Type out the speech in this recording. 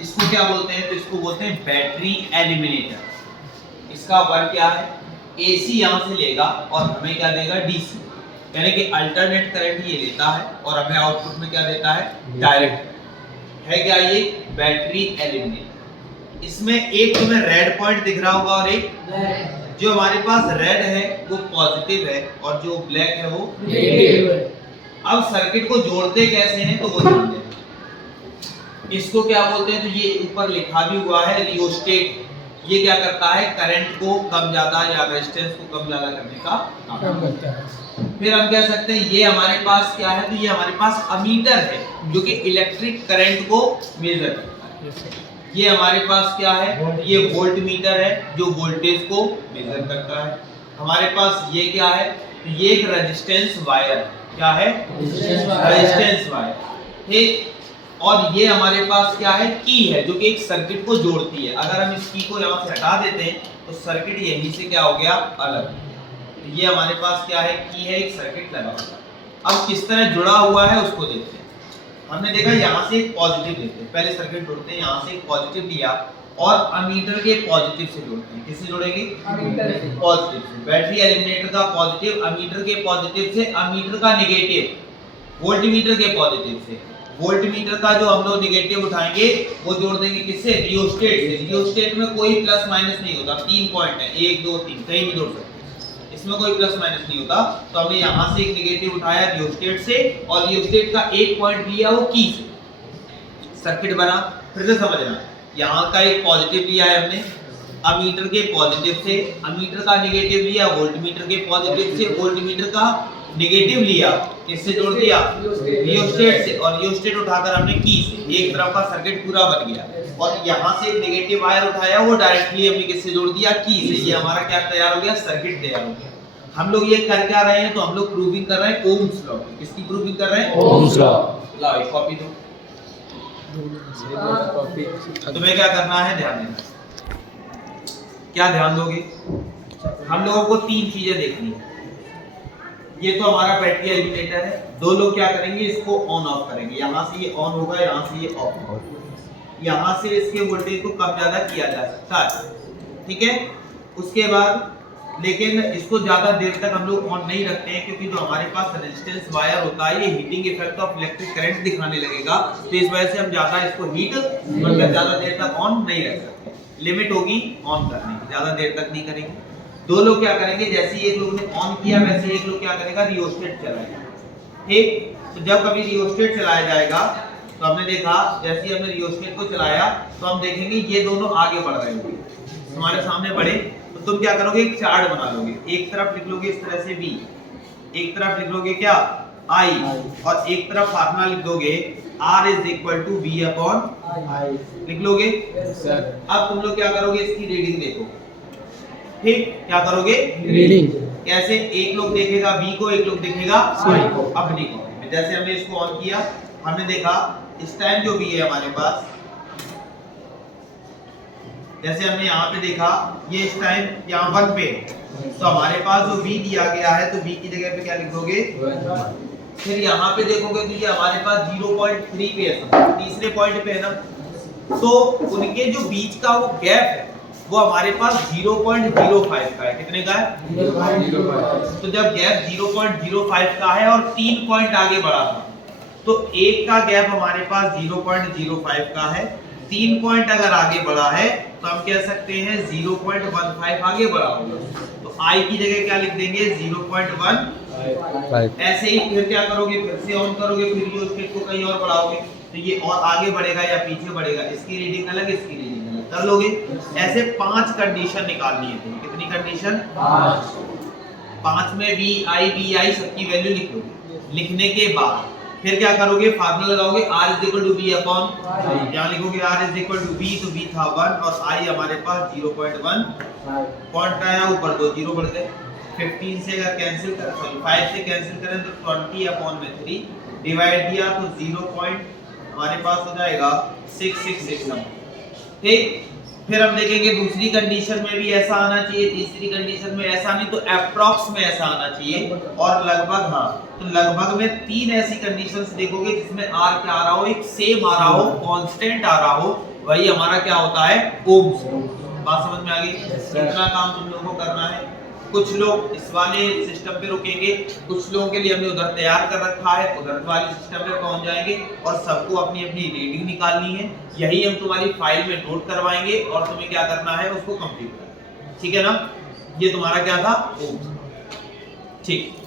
इसको क्या बोलते हैं? तो इसको बोलते हैं बैटरी एलिमिनेटर। इसका वर्क क्या है? एसी यहाँ से लेगा और हमें क्या देगा? डीसी, यानी कि अल्टरनेट करंट ये लेता है और हमें आउटपुट में क्या देता है? डायरेक्ट। है क्या ये बैटरी एलिमिनेटर? इसमें एक तुम्हें रेड पॉइंट दिख रहा होगा और एक जो हमारे पास रेड है वो पॉजिटिव है और जो ब्लैक है वो नेगेटिव है। अब सर्किट को जोड़ते कैसे हैं तो वो जानते हैं। इसको क्या बोलते हैं? तो ये ऊपर लिखा भी हुआ है रियोस्टेट। ये क्या करता है? करंट को कम ज्यादा या रेजिस्टेंस को कम ज्यादा करने का काम करता है। फिर हम कह सकते हैं ये हमारे पास क्या है? तो ये हमारे पास अमीटर है जो कि इलेक्ट्रिक करंट को मेजर करता है। ये हमारे पास क्या है? ये वोल्ट मीटर है जो वोल्टेज को मेजर करता है। हमारे पास ये क्या है? ये एक रेजिस्टेंस वायर है। क्या है? Resistance wire. ठीक। और ये हमारे पास क्या है? की है जो कि एक सर्किट को जोड़ती है। अगर हम इस की को यहाँ से हटा देते हैं तो सर्किट यहीं से क्या हो गया? अलग। तो ये हमारे पास क्या है? की है, एक सर्किट लगा हुआ। अब किस तरह जुड़ा हुआ है उसको देखते हैं। हमने देखा यहाँ से एक पॉजिटिव लेते हैं, पहले सर्किट जोड़ते हैं, यहाँ से एक पॉजिटिव लिया और अमीटर के पॉजिटिव से जोड़ते हैं। किससे जोड़ेंगे? अमीटर पॉजिटिव से। बैटरी एलिमिनेटर का पॉजिटिव अमीटर के पॉजिटिव से, अमीटर का नेगेटिव वोल्टमीटर के पॉजिटिव से। वोल्टमीटर का जो हम लोग नेगेटिव उठाएंगे वो जोड़ देंगे किससे? रियोस्टेट से। रियोस्टेट में कोई प्लस माइनस नहीं होता, 3 पॉइंट है, 1 2 3, कहीं भी जोड़ सकते हैं, इसमें कोई प्लस माइनस नहीं होता। तो हमने यहाँ से एक नेगेटिव उठाया रियोस्टेट से और रियोस्टेट का एक पॉइंट लिया वो की से, सर्किट बना। फिर से समझना, यहाँ का एक पॉजिटिव लिया है हमने अमीटर के पॉजिटिव से, अमीटर का नेगेटिव लिया वोल्टमीटर के पॉजिटिव से, वोल्टमीटर का नेगेटिव लिया किससे जोड़ दिया? रियोस्टेट से, और रियोस्टेट उठाकर हमने की से, एक तरफ का सर्किट पूरा बन गया। और यहाँ से एक नेगेटिव वायर उठाया वो डायरेक्टली हमने किससे जोड़ दिया? की से। ये हमारा क्या तैयार हो गया? सर्किट तैयार हो गया। हम लोग ये कर क्या रहे हैं? तो हम लोग प्रूविंग कर रहे हैं ओम्स लॉ। किसकी प्रूविंग कर रहे हैं? Ohm's law. लाओ एक कॉपी दो। तुम्हें क्या करना है? ध्यान देना। क्या ध्यान दोगे? हम लोगों को 3 चीजें देखनी है। ये तो हमारा बैटरी एलिमिनेटर है। दो लोग क्या करेंगे? इसको ऑन ऑफ करेंगे। यहाँ से ये ऑन होगा, यहाँ से ये ऑफ होगा। यहाँ से इसके वोल्टेज को कम ज्यादा किया जा सकता है, ठीक है। उसके बाद लेकिन इसको ज्यादा देर तक हम लोग ऑन नहीं रखते हैं क्योंकि जो हमारे पास रेजिस्टेंस वायर होता है ये heating effect of electric current दिखाने लगेगा। तो इस वजह से हम ज्यादा इसको हीट मतलब ज्यादा देर तक ऑन नहीं रख सकते। लिमिट होगी ऑन करने की, ज्यादा देर तक नहीं करेंगे। दो लोग क्या करेंगे? जैसे ही एक लोग ने ऑन किया वैसे एक लोग क्या करेगा? रियोस्टेट चलाएगा, ठीक। तो जब कभी रियोस्टेट चलाया जाएगा तो हमने देखा जैसे ही हमने रियोस्टेट को चलाया तो हम देखेंगे ये दोनों आगे बढ़ रहे होंगे, हमारे सामने बढ़े। तो तुम क्या करोगे? एक चार्ट बना लोगे। एक तरफ लिख लोगे इस तरह से V, एक तरफ लिख लोगे क्या? I, और एक तरफ फार्मूला लिख दोगे R is equal to V upon I, लिख लोगे। अब तुम लोग क्या करोगे? इसकी रीडिंग देखो, ठीक। क्या करोगे? रीडिंग। कैसे? एक लोग देखेगा V को, एक लोग देखेगा I को, अपनी को। जैसे हमने इसको ऑन किया, हमने देखा इस टाइम जो V है हमारे पास, जैसे हमने यहाँ पे देखा ये इस टाइम यहाँ 1 पे, तो हमारे पास जो V दिया गया है तो V की जगह पे क्या लिखोगे? 1। फिर यहाँ पे देखोगे तो ये हमारे पास 0.3 पे है, तीसरे पॉइंट पे है ना। तो उनके जो बीच का वो गैप है वो हमारे पास 0.05 का है। कितने का है? 0.05। तो जब गैप 0.05 का है और 3 पॉइंट आगे बढ़ा था तो एक का गैप हमारे पास 0.05 का है, 3 पॉइंट अगर आगे बढ़ा है तो हम कह सकते हैं 0.15 आगे बढ़ा होगा। तो I की जगह क्या लिख देंगे? 0.15। ऐसे ही फिर क्या करोगे? फिर से ऑन करोगे, फिर रियोस्टेट को कहीं और बढ़ाओगे तो ये और आगे बढ़ेगा या पीछे बढ़ेगा, इसकी रीडिंग अलग, इसकी रीडिंग अलग कर लोगे। ऐसे 5 कंडीशन निकालनी है तुम्हें। कितनी कंडीशन? 5 में VI सबकी वैल्यू लिख लोगे। लिखने के बाद फिर क्या करोगे? फार्मूला लगाओगे R is equal to V upon, यहाँ लिखोगे R is equal to V, तो V था 1 और I हमारे पास 0.1 पॉइंट आया ऊपर, 2 0 बढ़ गए। 15 से अगर कैंसिल कर, सॉरी 5 से कैंसिल करें तो 20 अपॉन में 3 डिवाइड दिया तो 0 पॉइंट हमारे पास हो जाएगा 666, ठीक। फिर हम देखेंगे दूसरी कंडीशन में भी ऐसा आना चाहिए, तीसरी कंडीशन में ऐसा नहीं तो अप्रॉक्स में ऐसा आना चाहिए, और लगभग, हाँ तो लगभग में 3 ऐसी कंडीशंस देखोगे जिसमें R क्या आ रहा हो? एक सेम आ रहा हो, कांस्टेंट आ रहा हो, वही हमारा क्या होता है, ओम्स। बात समझ में आ गई? इतना काम तुम लोगों को करना है। कुछ लोग इस वाले सिस्टम पे रुकेंगे, कुछ लोगों के लिए हमने उधर तैयार कर रखा है, उधर वाले सिस्टम पे पहुंच जाएंगे और सबको अपनी अपनी रीडिंग निकालनी है। यही हम तुम्हारी फाइल में नोट करवाएंगे और तुम्हें क्या करना है, उसको कंप्लीट करना है। ठीक है ना? ये तुम्हारा क्या था, ओम्स। ठीक।